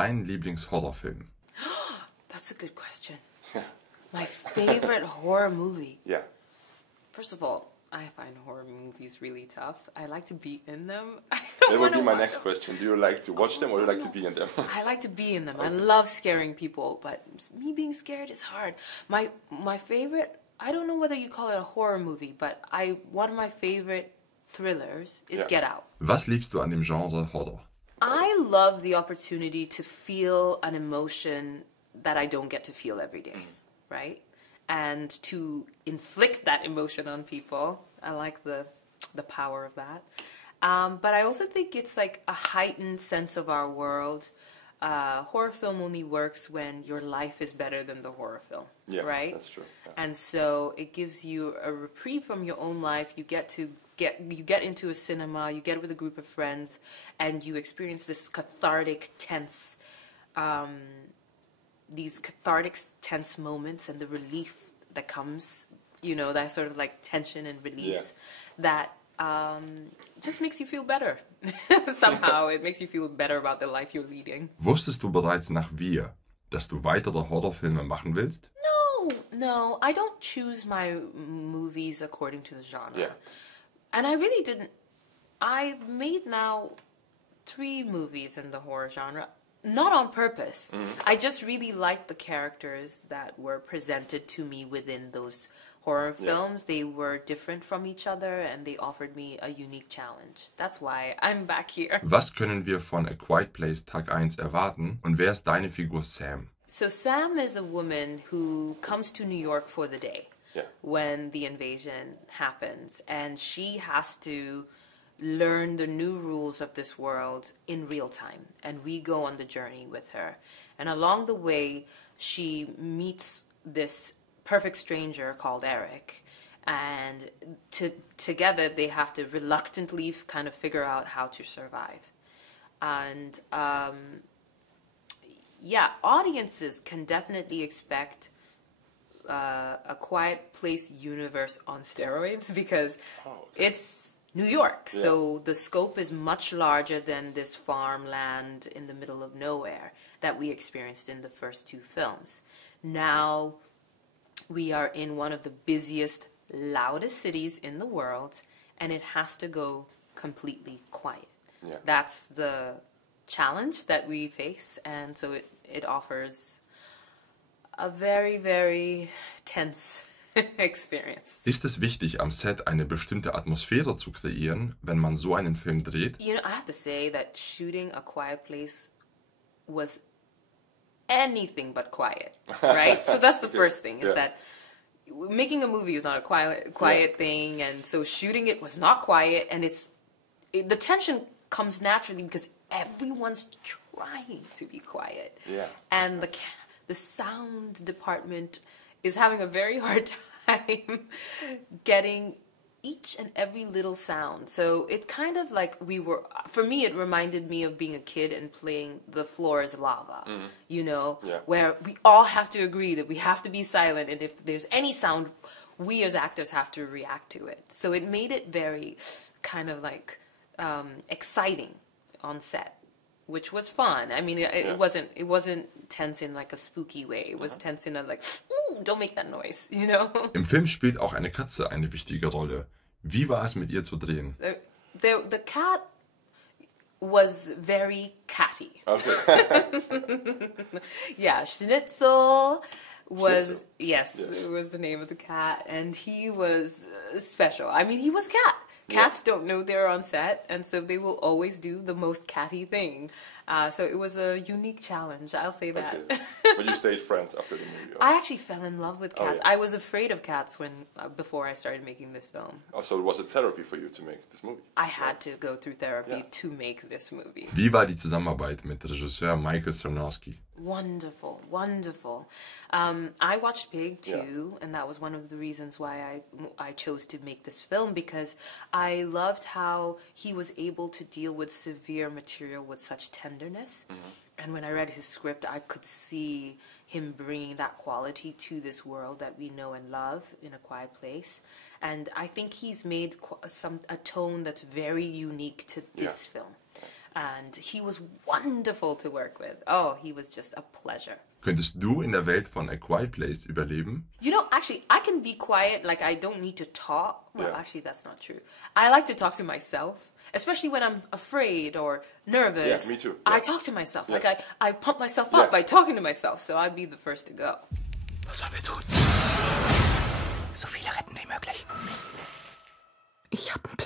dein Lieblingshorrorfilm? That's a good question. My favorite horror movie. Yeah. First of all, I find horror movies really tough. I like to be in them. That would be my next question. Do you like to watch them or do you like to be in them? I like to be in them. Okay. I love scaring people, but me being scared is hard. My favorite, I don't know whether you call it a horror movie, but one of my favorite thrillers is Get Out. Was liebst du an dem Genre Horror? I love the opportunity to feel an emotion that I don't get to feel every day, right? And to inflict that emotion on people. I like the power of that. But I also think it's like a heightened sense of our world. Horror film only works when your life is better than the horror film, right? That's true. Yeah. And so it gives you a reprieve from your own life. You get into a cinema, you get with a group of friends, and you experience this cathartic, tense moments and the relief that comes, that sort of like tension and release that just makes you feel better. Somehow it makes you feel better about the life you're leading. Wusstest du bereits nach Wir, dass du weitere Horrorfilme machen willst? No, I don't choose my movies according to the genre. Yeah. And I really didn't. I've made now 3 movies in the horror genre. Not on purpose. I just really liked the characters that were presented to me within those horror films. They were different from each other and they offered me a unique challenge. That's why I'm back here. Was können wir von A Quiet Place Tag 1 erwarten und wer ist deine Figur Sam? So Sam is a woman who comes to New York for the day when the invasion happens, and she has to learn the new rules of this world in real time, and we go on the journey with her. And along the way, she meets this perfect stranger called Eric, and together they have to reluctantly kind of figure out how to survive. And audiences can definitely expect a Quiet Place universe on steroids because it's New York, so the scope is much larger than this farmland in the middle of nowhere that we experienced in the first 2 films. Now we are in one of the busiest, loudest cities in the world, and it has to go completely quiet. Yeah. That's the challenge that we face, and so it offers a very, very tense experience. Ist es wichtig, am Set eine bestimmte Atmosphäre zu kreieren, wenn man so einen Film dreht? I have to say that shooting A Quiet Place was anything but quiet, right? So that's the first thing, is that making a movie is not a quiet thing, and so shooting it was not quiet, and the tension comes naturally because everyone's trying to be quiet. Yeah. And the sound department is having a very hard time getting each and every little sound. So it kind of like for me, it reminded me of being a kid and playing The Floor is Lava, where we all have to agree that we have to be silent, and if there's any sound, we as actors have to react to it. So it made it very kind of like exciting on set, which was fun. I mean, it wasn't tense in like a spooky way. It was tense in a like, ooh, don't make that noise, Im Film spielt auch eine Katze eine wichtige Rolle. Wie war es mit ihr zu drehen? The cat was very catty. Okay. Yeah, Schnitzel was, yes, it was the name of the cat, and he was special. I mean, he was cat. Cats don't know they're on set, and so they will always do the most catty thing. So it was a unique challenge, I'll say that. Okay. But you stayed friends after the movie? Or? I actually fell in love with cats. I was afraid of cats before I started making this film. Oh, so was it therapy for you to make this movie? I had to go through therapy to make this movie. Wie war die Zusammenarbeit mit Regisseur Michael Sarnowski? Wonderful, wonderful. I watched Pig too, and that was one of the reasons why I chose to make this film, because I loved how he was able to deal with severe material with such tenderness. And when I read his script, I could see him bringing that quality to this world that we know and love in A Quiet Place. And I think he's made a tone that's very unique to this film. And he was wonderful to work with. Oh, he was just a pleasure. Könntest du in der Welt von A Quiet Place überleben? You know, actually, I can be quiet. Like, I don't need to talk. Well, Yeah. actually, that's not true. I like to talk to myself, especially when I'm afraid or nervous. Yeah, me too. I Yeah. talk to myself. Yes. Like, I pump myself Yeah. up by talking to myself. So I'd be the first to go. Was sollen wir tun? So viele retten wie möglich. Ich habe einen